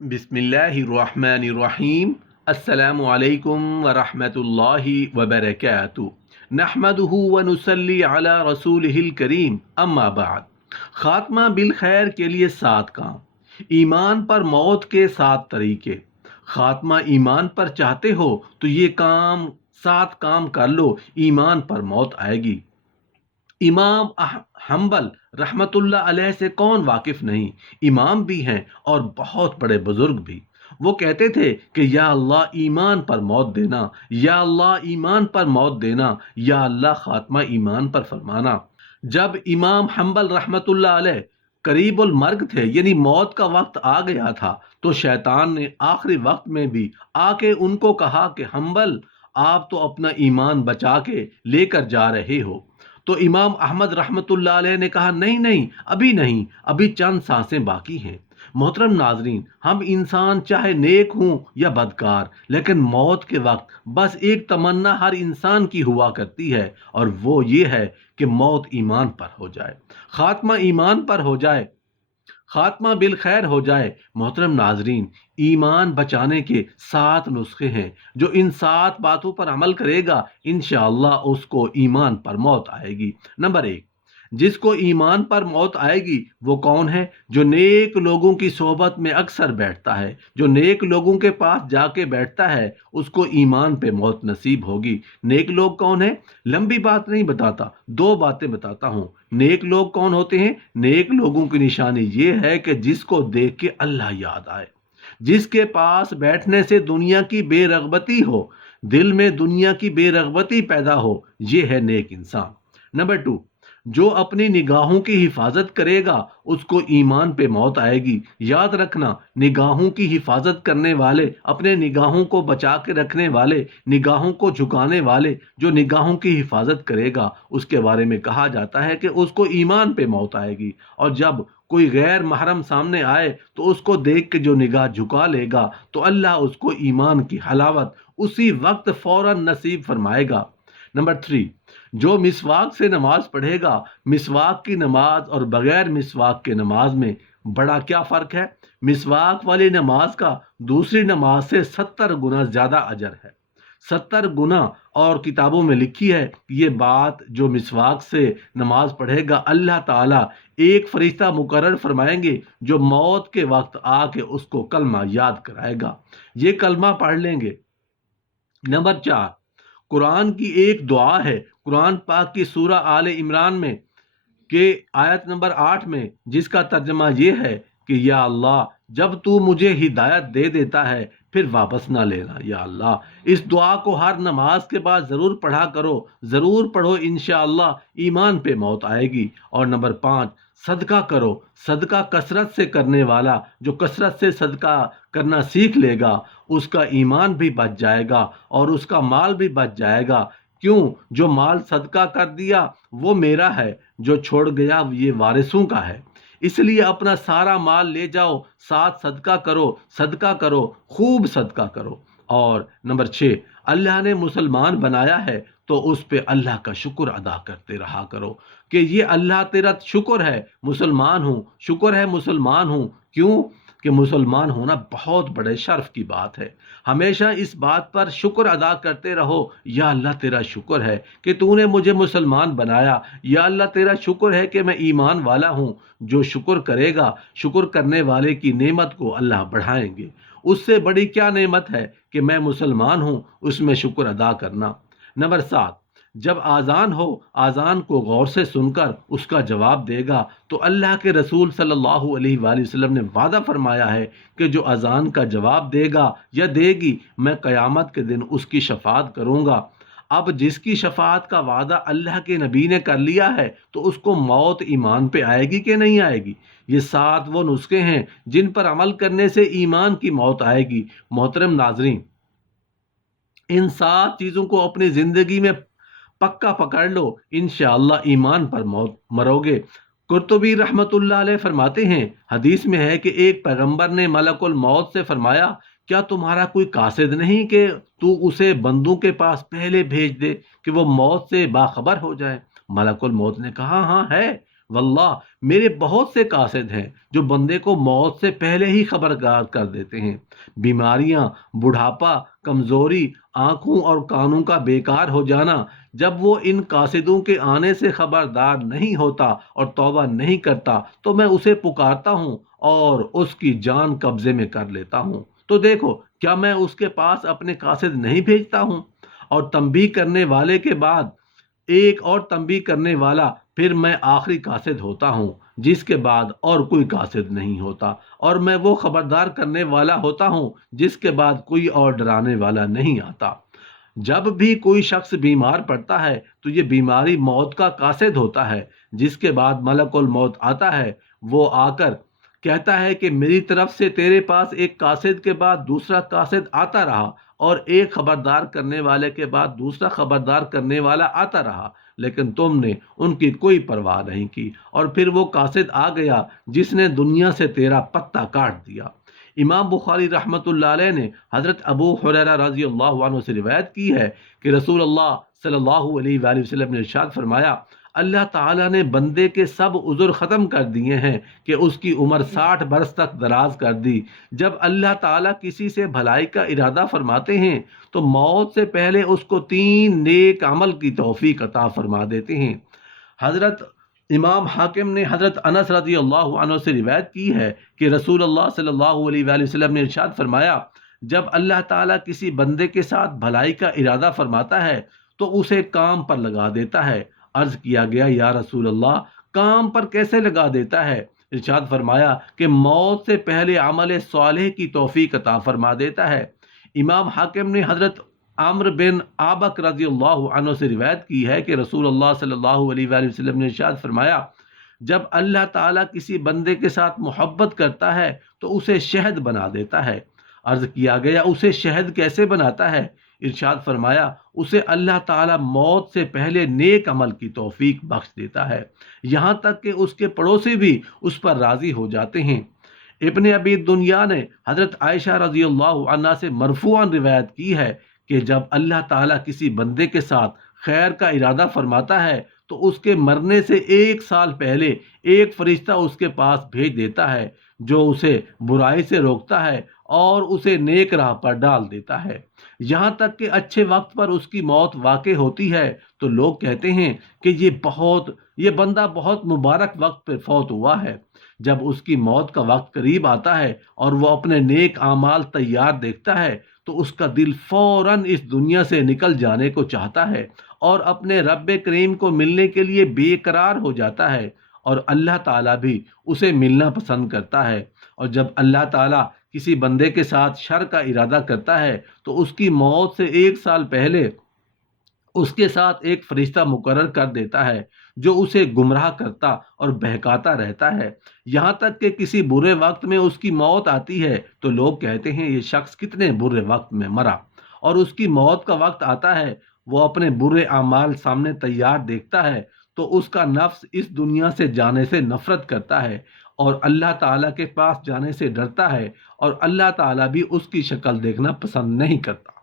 बिस्मिल्लाहिर्रहमानिर्रहीम। अस्सलामु अलैकुम वरहमतुल्लाहि वबरकातुहू। नहमदुहु व नुसल्ली अला रसूलिहिल करीम, अम्मा बाद। खात्मा बिल खैर के लिए 7 काम। ईमान पर मौत के 7 तरीके। खात्मा ईमान पर चाहते हो तो ये 7 काम कर लो, ईमान पर मौत आएगी। इमाम हम्बल रहमतुल्लाह अलैह से कौन वाकिफ नहीं, इमाम भी हैं और बहुत बड़े बुजुर्ग भी। वो कहते थे कि या अल्लाह ईमान पर मौत देना, या अल्लाह ईमान पर मौत देना, या अल्लाह खात्मा ईमान पर फरमाना। जब इमाम हम्बल रहमतुल्लाह अलैह करीबुल मर्ग थे, यानी मौत का वक्त आ गया था, तो शैतान ने आखिरी वक्त में भी आके उनको कहा कि हम्बल, आप तो अपना ईमान बचा के लेकर जा रहे हो। तो इमाम अहमद रहमतुल्लाह अलैह ने कहा नहीं नहीं, अभी नहीं, अभी चंद सांसें बाकी हैं। मोहतरम नाजरीन, हम इंसान चाहे नेक हों या बदकार, लेकिन मौत के वक्त बस एक तमन्ना हर इंसान की हुआ करती है, और वो ये है कि मौत ईमान पर हो जाए, खात्मा ईमान पर हो जाए, खात्मा बिल खैर हो जाए। मोहतरम नाजरीन, ईमान बचाने के 7 नुस्खे हैं। जो इन 7 बातों पर अमल करेगा, इंशाअल्लाह उसको ईमान पर मौत आएगी। नंबर 1, जिसको ईमान पर मौत आएगी वो कौन है? जो नेक लोगों की सोहबत में अक्सर बैठता है, जो नेक लोगों के पास जाके बैठता है, उसको ईमान पे मौत नसीब होगी। नेक लोग कौन है? लंबी बात नहीं बताता, 2 बातें बताता हूँ। नेक लोग कौन होते हैं? नेक लोगों की निशानी ये है कि जिसको देख के अल्लाह याद आए, जिसके पास बैठने से दुनिया की बेरगबती हो, दिल में दुनिया की बेरगबती पैदा हो, ये है नेक इंसान। नंबर 2, जो अपनी निगाहों की हिफाजत करेगा, उसको ईमान पे मौत आएगी। याद रखना, निगाहों की हिफाजत करने वाले, अपने निगाहों को बचा के रखने वाले, निगाहों को झुकाने वाले, जो निगाहों की हिफाजत करेगा, उसके बारे में कहा जाता है कि उसको ईमान पे मौत आएगी। और जब कोई गैर महरम सामने आए तो उसको देख के जो निगाह झुका लेगा, तो अल्लाह उसको ईमान की हलावत उसी वक्त फौरन नसीब फरमाएगा। नंबर 3, जो मिसवाक से नमाज पढ़ेगा, मिसवाक की नमाज और बगैर मिसवाक के नमाज में बड़ा क्या फ़र्क है? मिसवाक वाली नमाज का दूसरी नमाज से 70 गुना ज़्यादा अजर है, 70 गुना। और किताबों में लिखी है ये बात, जो मिसवाक से नमाज पढ़ेगा, अल्लाह ताला एक फरिश्ता मुकर्रर फरमाएंगे जो मौत के वक्त आके उसको कलमा याद कराएगा। ये कलमा पढ़ लेंगे। नंबर 4, कुरान की एक दुआ है, कुरान पाक की सूरा आले इमरान में के आयत नंबर 8 में, जिसका तर्जमा ये है कि या अल्लाह, जब तू मुझे हिदायत दे देता है फिर वापस ना लेना। या अल्लाह, इस दुआ को हर नमाज के बाद ज़रूर पढ़ा करो, ज़रूर पढ़ो, इंशाअल्लाह ईमान पे मौत आएगी। और नंबर 5, सदका करो। सदका कसरत से करने वाला, जो कसरत से सदका करना सीख लेगा, उसका ईमान भी बच जाएगा और उसका माल भी बच जाएगा। क्यों? जो माल सदका कर दिया वो मेरा है, जो छोड़ गया ये वारिसों का है। इसलिए अपना सारा माल ले जाओ, साथ सदका करो, खूब सदका करो। और नंबर 6, अल्लाह ने मुसलमान बनाया है तो उस पे अल्लाह का शुक्र अदा करते रहा करो कि ये अल्लाह तेरा शुक्र है मुसलमान हूँ, शुक्र है मुसलमान हूँ। क्यों? कि मुसलमान होना बहुत बड़े शर्फ की बात है। हमेशा इस बात पर शुक्र अदा करते रहो, या अल्लाह तेरा शुक्र है कि तूने मुझे मुसलमान बनाया, या अल्लाह तेरा शुक्र है कि मैं ईमान वाला हूँ। जो शुक्र करेगा, शुक्र करने वाले की नेमत को अल्लाह बढ़ाएंगे। उससे बड़ी क्या नेमत है कि मैं मुसलमान हूँ, उसमें शुक्र अदा करना। नंबर 7, जब आज़ान हो, आज़ान को गौर से सुनकर उसका जवाब देगा, तो अल्लाह के रसूल सल्लल्लाहु अलैहि वसल्लम ने वादा फरमाया है कि जो अज़ान का जवाब देगा या देगी, मैं क़यामत के दिन उसकी शफाअत करूँगा। अब जिसकी शफाअत का वादा अल्लाह के नबी ने कर लिया है, तो उसको मौत ईमान पे आएगी कि नहीं आएगी? ये 7 वो नुस्खे हैं जिन पर अमल करने से ईमान की मौत आएगी। मोहतरम नाजरीन, इन 7 चीज़ों को अपनी ज़िंदगी में पक्का पकड़ लो, इंशाअल्लाह ईमान पर मौत मरोगे। कुर्तुबी रहमतुल्लाह अलैह फरमाते हैं, हदीस में है कि एक पैगंबर ने मलकुल मौत से फरमाया, क्या तुम्हारा कोई कासिद नहीं कि तू उसे बंदों के पास पहले भेज दे कि वो मौत से बाखबर हो जाए? मलकुल मौत ने कहा, हाँ है वल्लाह, میرے بہت سے قاصد ہیں جو بندے کو موت سے پہلے ہی خبردار کر دیتے ہیں۔ بیماریاں، بڑھاپا، کمزوری، آنکھوں اور کانوں کا بیکار ہو جانا، جب وہ ان قاصدوں کے آنے سے خبردار نہیں ہوتا اور توبہ نہیں کرتا تو میں اسے پکارتا ہوں اور اس کی جان قبضے میں کر لیتا ہوں۔ تو دیکھو، کیا میں اس کے پاس اپنے قاصد نہیں بھیجتا ہوں؟ اور تنبیہ کرنے والے کے بعد ایک اور تنبیہ کرنے والا، پھر میں آخری قاصد ہوتا ہوں جس کے بعد اور کوئی قاصد نہیں ہوتا، اور میں وہ خبردار کرنے والا ہوتا ہوں جس کے بعد کوئی اور ڈرانے والا نہیں آتا۔ جب بھی کوئی شخص بیمار پڑتا ہے تو یہ بیماری موت کا قاصد ہوتا ہے، جس کے بعد ملک الموت آتا ہے۔ وہ آ کر کہتا ہے کہ میری طرف سے تیرے پاس ایک قاصد کے بعد دوسرا قاصد آتا رہا، اور ایک خبردار کرنے والے کے بعد دوسرا خبردار کرنے والا آتا رہا، لیکن تم نے ان کی کوئی پرواہ نہیں کی، اور پھر وہ قاصد آ گیا جس نے دنیا سے تیرا پتہ کاٹ دیا۔ امام بخاری رحمۃ اللہ علیہ نے حضرت ابو ہریرہ رضی اللہ عنہ سے روایت کی ہے کہ رسول اللہ صلی اللہ علیہ وآلہ وسلم نے ارشاد فرمایا، اللہ تعالیٰ نے بندے کے سب عذر ختم کر دیے ہیں کہ اس کی عمر 60 برس تک دراز کر دی۔ جب اللہ تعالیٰ کسی سے بھلائی کا ارادہ فرماتے ہیں تو موت سے پہلے اس کو 3 نیک عمل کی توفیق عطا فرما دیتے ہیں۔ حضرت امام حاکم نے حضرت انس رضی اللہ عنہ سے روایت کی ہے کہ رسول اللہ صلی اللہ علیہ وآلہ وسلم نے ارشاد فرمایا، جب اللہ تعالیٰ کسی بندے کے ساتھ بھلائی کا ارادہ فرماتا ہے تو اسے کام پر لگا دیتا ہے۔ عرض کیا گیا، یا رسول اللہ، کام پر کیسے لگا دیتا ہے؟ ارشاد فرمایا کہ موت سے پہلے عمل صالح کی توفیق عطا فرما دیتا ہے۔ امام حاکم نے حضرت عمرو بن آبک رضی اللہ عنہ سے روایت کی ہے کہ رسول اللہ صلی اللہ علیہ وآلہ وسلم نے ارشاد فرمایا، جب اللہ تعالیٰ کسی بندے کے ساتھ محبت کرتا ہے تو اسے شہد بنا دیتا ہے۔ عرض کیا گیا، اسے شہد کیسے بناتا ہے؟ ارشاد فرمایا، اسے اللہ تعالیٰ موت سے پہلے نیک عمل کی توفیق بخش دیتا ہے، یہاں تک کہ اس کے پڑوسی بھی اس پر راضی ہو جاتے ہیں۔ ابن ابی دنیا نے حضرت عائشہ رضی اللہ عنہا سے مرفوعاً روایت کی ہے کہ جب اللہ تعالیٰ کسی بندے کے ساتھ خیر کا ارادہ فرماتا ہے تو اس کے مرنے سے 1 سال پہلے ایک فرشتہ اس کے پاس بھیج دیتا ہے جو اسے برائی سے روکتا ہے اور اسے نیک راہ پر ڈال دیتا ہے، یہاں تک کہ اچھے وقت پر اس کی موت واقع ہوتی ہے تو لوگ کہتے ہیں کہ یہ بندہ بہت مبارک وقت پر فوت ہوا ہے۔ جب اس کی موت کا وقت قریب آتا ہے اور وہ اپنے نیک اعمال تیار دیکھتا ہے تو اس کا دل فوراً اس دنیا سے نکل جانے کو چاہتا ہے اور اپنے رب کریم کو ملنے کے لیے بے قرار ہو جاتا ہے، اور اللہ تعالیٰ بھی اسے ملنا پسند کرتا ہے۔ اور جب اللہ تعالیٰ کسی بندے کے ساتھ شر کا ارادہ کرتا ہے تو اس کی موت سے 1 سال پہلے اس کے ساتھ ایک فرشتہ مقرر کر دیتا ہے جو اسے گمراہ کرتا اور بہکاتا رہتا ہے، یہاں تک کہ کسی برے وقت میں اس کی موت آتی ہے تو لوگ کہتے ہیں یہ شخص کتنے برے وقت میں مرا، اور اس کی موت کا وقت آتا ہے، وہ اپنے برے اعمال سامنے تیار دیکھتا ہے تو اس کا نفس اس دنیا سے جانے سے نفرت کرتا ہے اور اللہ تعالیٰ کے پاس جانے سے ڈرتا ہے، اور اللہ تعالیٰ بھی اس کی شکل دیکھنا پسند نہیں کرتا۔